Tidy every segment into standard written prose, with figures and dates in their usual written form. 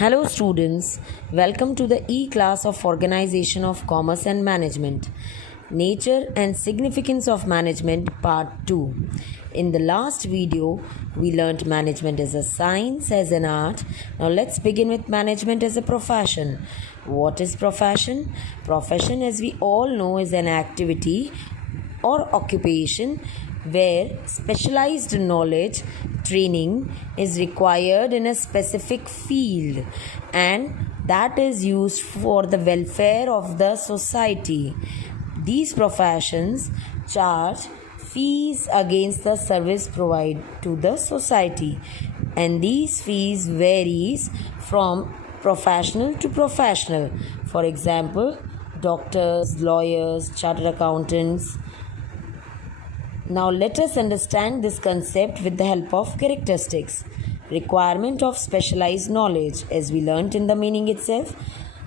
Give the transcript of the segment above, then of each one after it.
Hello students, welcome to the E-class of Organization of Commerce and Management. Nature and Significance of Management Part 2. In the last video, we learnt management as a science, as an art. Now let's begin with management as a profession. What is profession? Profession, as we all know, is an activity or occupation where specialized knowledge training is required in a specific field and that is used for the welfare of the society. These professions charge fees against the service provided to the society, and these fees varies from professional to professional. For example, doctors, lawyers, chartered accountants. Now let us understand this concept with the help of characteristics. Requirement of specialized knowledge. As we learnt in the meaning itself,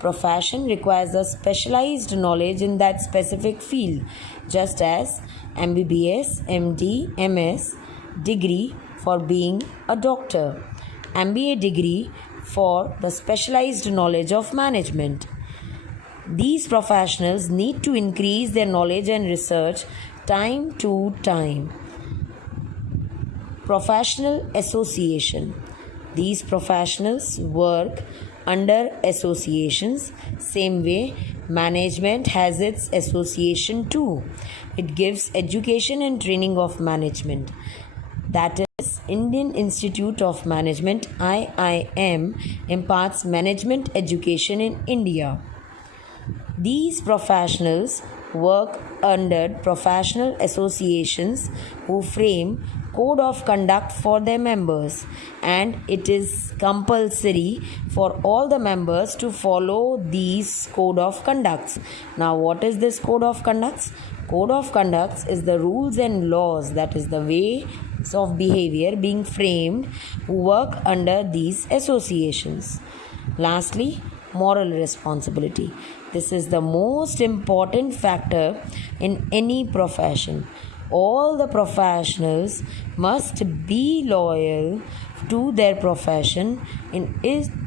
profession requires a specialized knowledge in that specific field, just as MBBS, MD, MS degree for being a doctor, MBA degree for the specialized knowledge of management. These professionals need to increase their knowledge and research time to time. Professional association. These professionals work under associations. Same way, management has its association too. It gives education and training of management. That is, Indian Institute of Management (IIM) imparts management education in India. These professionals work under professional associations who frame code of conduct for their members, and it is compulsory for all the members to follow these code of conducts. Now, what is this code of conducts? Code of conducts is the rules and laws, that is the ways of behavior being framed who work under these associations. Lastly, moral responsibility. This is the most important factor in any profession. All the professionals must be loyal to their profession,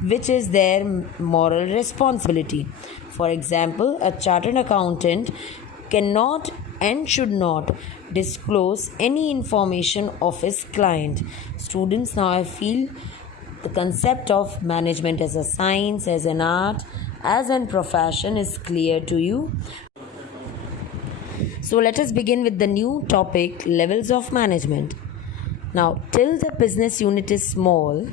which is their moral responsibility. For example, a chartered accountant cannot and should not disclose any information of his client. Students, now I feel the concept of management as a science, as an art, as a profession is clear to you. So let us begin with the new topic, levels of management. Now, till the business unit is small,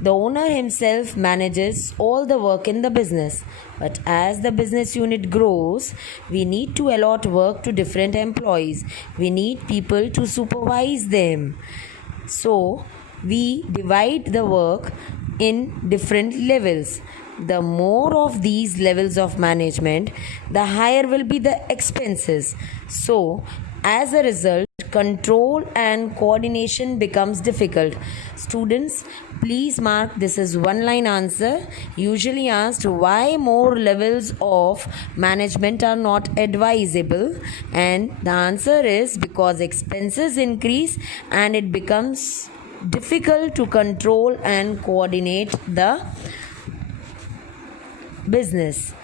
the owner himself manages all the work in the business. But as the business unit grows, we need to allot work to different employees. We need people to supervise them. So, we divide the work in different levels. The more of these levels of management, the higher will be the expenses. So, as a result, control and coordination becomes difficult. Students, please mark this is one line answer. Usually asked, why more levels of management are not advisable? And the answer is because expenses increase and it becomes difficult to control and coordinate the business.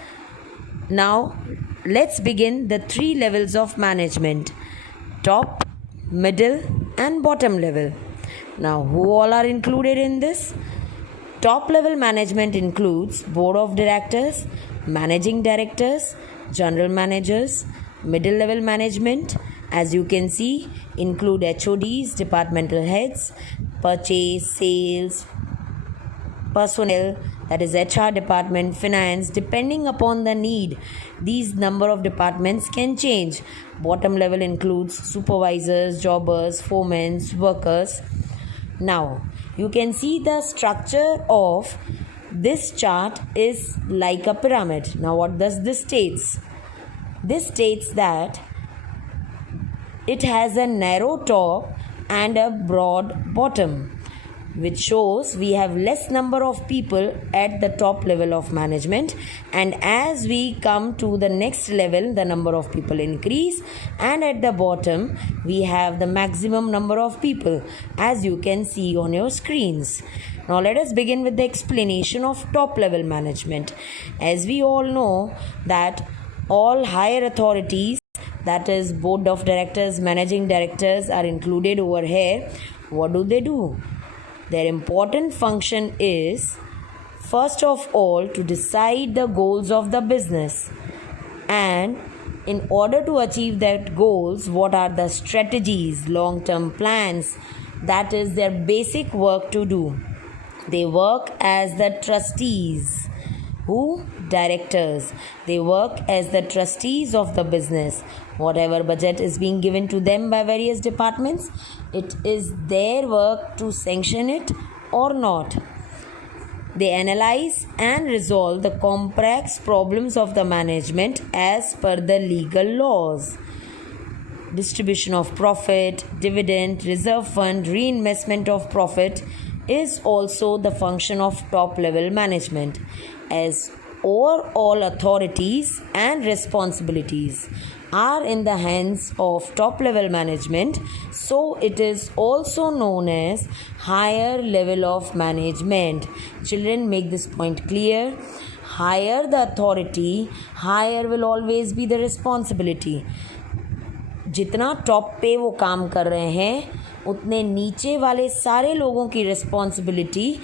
Now, let's begin the three levels of management: top, middle, and bottom level. Now, who all are included in this? Top level management includes board of directors, managing directors, general managers. Middle level management, as you can see, include HODs, departmental heads, purchase, sales, personnel, that is HR department, finance. Depending upon the need, these number of departments can change. Bottom level includes supervisors, jobbers, foremen, workers. Now, you can see the structure of this chart is like a pyramid. Now, what does this states? This states that it has a narrow top and a broad bottom, which shows we have less number of people at the top level of management, and as we come to the next level, the number of people increase, and at the bottom we have the maximum number of people, as you can see on your screens. Now let us begin with the explanation of top level management. As we all know that all higher authorities, that is board of directors, managing directors, are included over here. What do? Their important function is, first of all, to decide the goals of the business, and in order to achieve that goals, what are the strategies, long-term plans? That is their basic work to do. They work as the trustees. Who? Directors. They work as the trustees of the business. Whatever budget is being given to them by various departments, it is their work to sanction it or not. They analyze and resolve the complex problems of the management as per the legal laws. Distribution of profit, dividend, reserve fund, reinvestment of profit is also the function of top level management, as overall authorities and responsibilities are in the hands of top level management, so it is also known as higher level of management. Children, make this point clear. Higher the authority, higher will always be the responsibility. जितना top पे वो काम कर रहे हैं, उतने नीचे वाले सारे लोगों की responsibility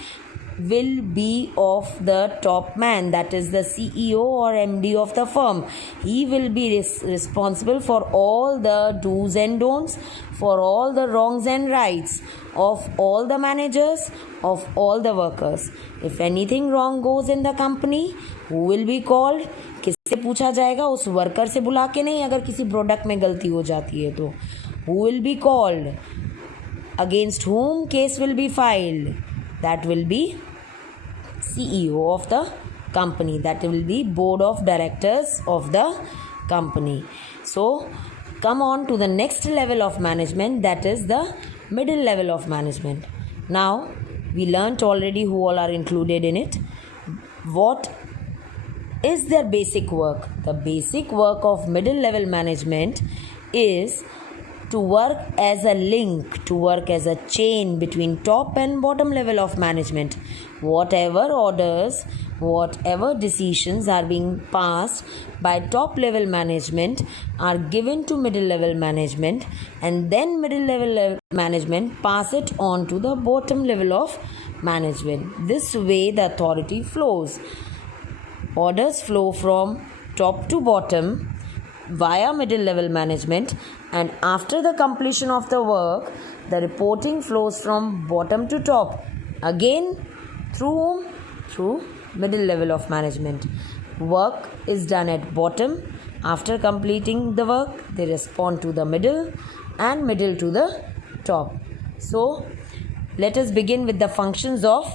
will be of the top man, that is the CEO or MD of the firm. He will be responsible for all the do's and don'ts, for all the wrongs and rights of all the managers, of all the workers. If anything wrong goes in the company, who will be called? किससे पूछा जाएगा? उस worker से बुला के नहीं, अगर किसी प्रोडक्ट में गलती हो जाती है तो who will be called? Against whom case will be filed? That will be CEO of the company. That will be board of directors of the company. So come on to the next level of management, that is the middle level of management. Now we learnt already who all are included in it. What is their basic work? The basic work of middle level management is to work as a link, to work as a chain between top and bottom level of management. Whatever orders, whatever decisions are being passed by top level management are given to middle level management, and then middle level management pass it on to the bottom level of management. This way the authority flows. Orders flow from top to bottom via middle level management, and after the completion of the work, the reporting flows from bottom to top, again through middle level of management. Work is done at bottom. After completing the work, they respond to the middle, and middle to the top. So let us begin with the functions of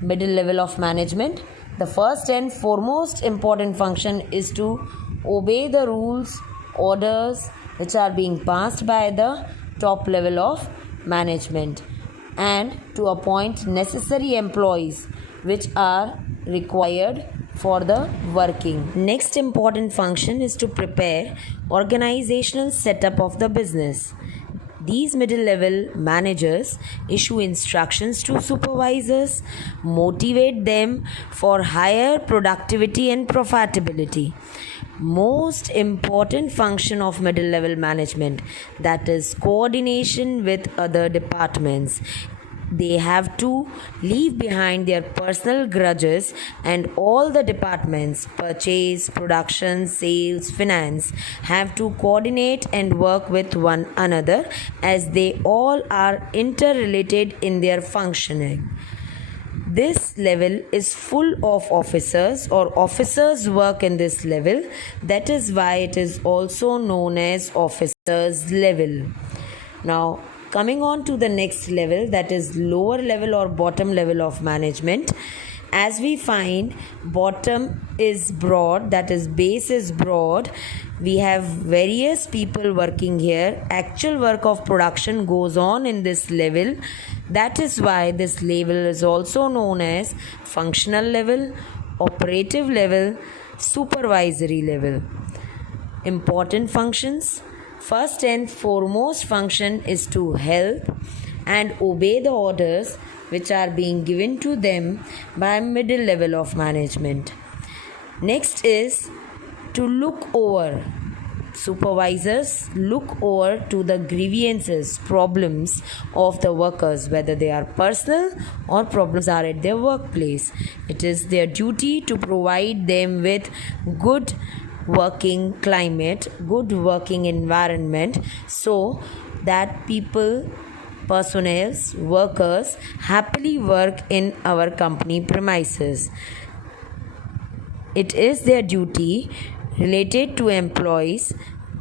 middle level of management. The first and foremost important function is to obey the rules, orders which are being passed by the top level of management, and to appoint necessary employees which are required for the working. Next important function is to prepare organizational setup of the business. These middle level managers issue instructions to supervisors, motivate them for higher productivity and profitability. Most important function of middle level management, that is coordination with other departments. They have to leave behind their personal grudges, and all the departments, purchase, production, sales, finance, have to coordinate and work with one another, as they all are interrelated in their functioning. This level is full of officers, or officers work in this level. That is why it is also known as officers level. Now coming on to the next level, that is lower level or bottom level of management. As we find, bottom is broad, that is base is broad. We have various people working here. Actual work of production goes on in this level. That is why this level is also known as functional level, operative level, supervisory level. Important functions. First and foremost function is to help and obey the orders which are being given to them by middle level of management. Next is to look over. Supervisors look over to the grievances, problems of the workers, whether they are personal or problems are at their workplace. It is their duty to provide them with good working climate, good working environment, so that personnel, workers happily work in our company premises. It is their duty related to employees.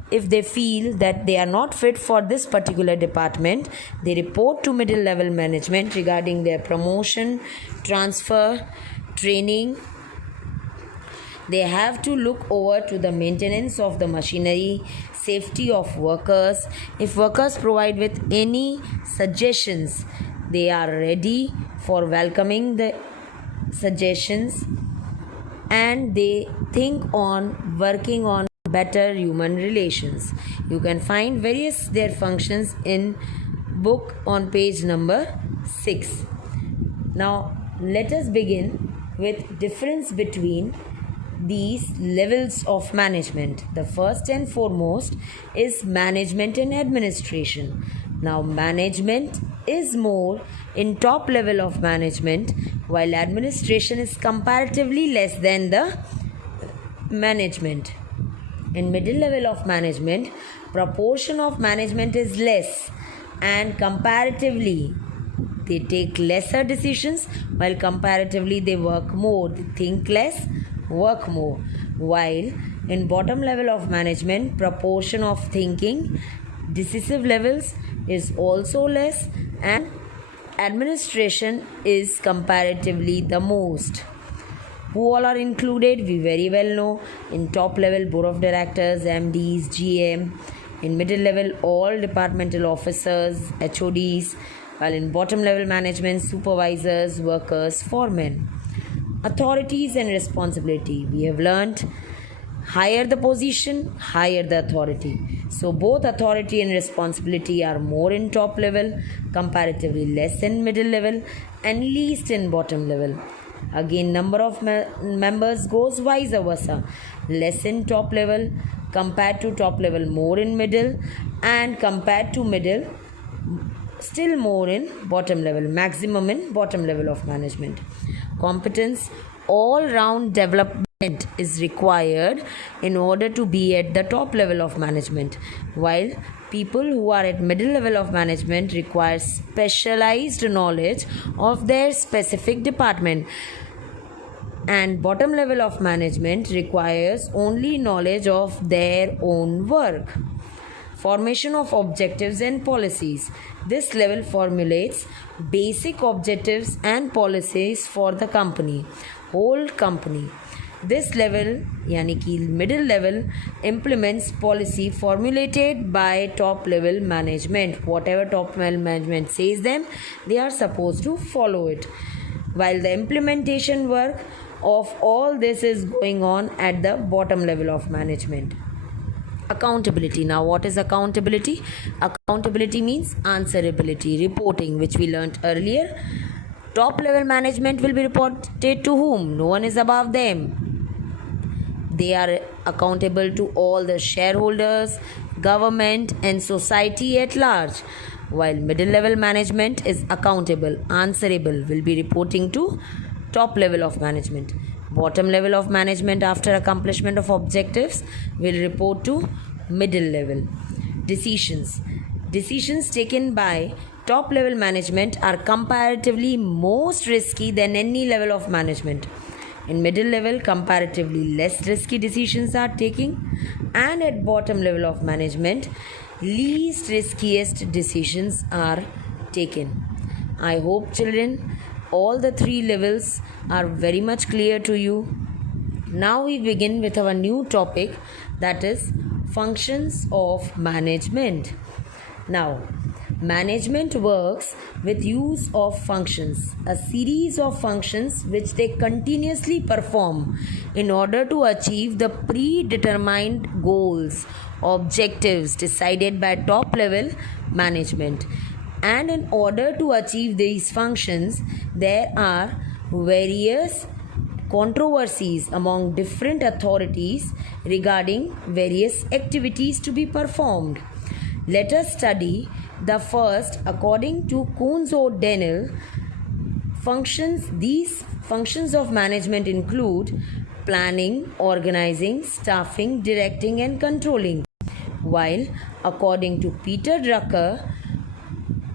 If they feel that they are not fit for this particular department, they report to middle level management regarding their promotion, transfer, training. They have to look over to the maintenance of the machinery, safety of workers. If workers provide with any suggestions, they are ready for welcoming the suggestions, and they think on working on better human relations. You can find various their functions in book on page number 6. Now let us begin with difference between these levels of management. The first and foremost is management and administration. Now management is more in top level of management, while administration is comparatively less than the management. In middle level of management, proportion of management is less, and comparatively they take lesser decisions, while comparatively they work more. They think less, work more. While in bottom level of management, proportion of thinking, decisive levels is also less, and administration is comparatively the most. Who all are included? We very well know. In top level, board of directors, MDs, GM. In middle level, all departmental officers, HODs. While in bottom level management, supervisors, workers, foremen. Authorities and responsibility. We have learnt higher the position, higher the authority. So both authority and responsibility are more in top level, comparatively less in middle level, and least in bottom level. Again, number of members goes vice versa. Less in top level, compared to top level more in middle, and compared to middle still more in bottom level, maximum in bottom level of management. Competence, all round development is required in order to be at the top level of management, while people who are at middle level of management require specialized knowledge of their specific department, and bottom level of management requires only knowledge of their own work. Formation of objectives and policies. This level formulates basic objectives and policies for the company, whole company. This level, yani ki middle level, implements policy formulated by top level management. Whatever top level management says them, they are supposed to follow it. While the implementation work of all this is going on at the bottom level of management. Accountability. Now what is accountability? Accountability means answerability, reporting, which we learnt earlier. Top level management will be reported to whom? No one is above them. They are accountable to all the shareholders, government, and society at large. While middle level management is accountable, answerable, will be reporting to top level of management. Bottom level of management, after accomplishment of objectives, will report to middle level. Decisions. Decisions taken by top level management are comparatively most risky than any level of management. In middle level, comparatively less risky decisions are taken, and at bottom level of management, least riskiest decisions are taken. I hope, children, all the three levels are very much clear to you. Now we begin with our new topic, that is functions of management. Now, management works with use of functions, a series of functions which they continuously perform in order to achieve the predetermined goals, objectives decided by top level management. And in order to achieve these functions, there are various controversies among different authorities regarding various activities to be performed. Let us study the first according to Kunz-O'Donnell functions. These functions of management include planning, organizing, staffing, directing, and controlling. While according to Peter Drucker,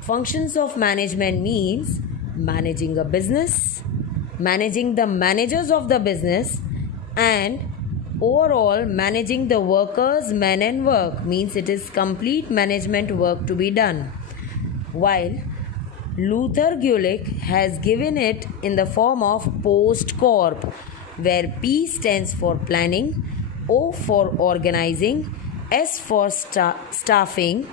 functions of management means managing a business, managing the managers of the business, and overall managing the workers, men and work, means it is complete management work to be done. While Luther Gulick has given it in the form of Post Corp, where P stands for planning, O for organizing, S for staffing,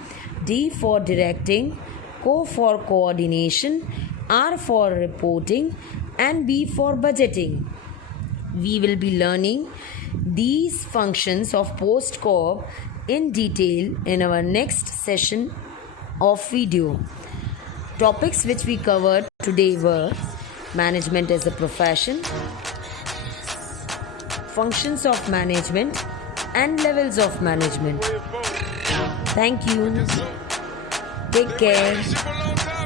D for directing, Co for coordination, R for reporting, and B for budgeting. We will be learning these functions of Post Corp in detail in our next session of video. Topics which we covered today were management as a profession, functions of management, and levels of management. Thank you. Take care.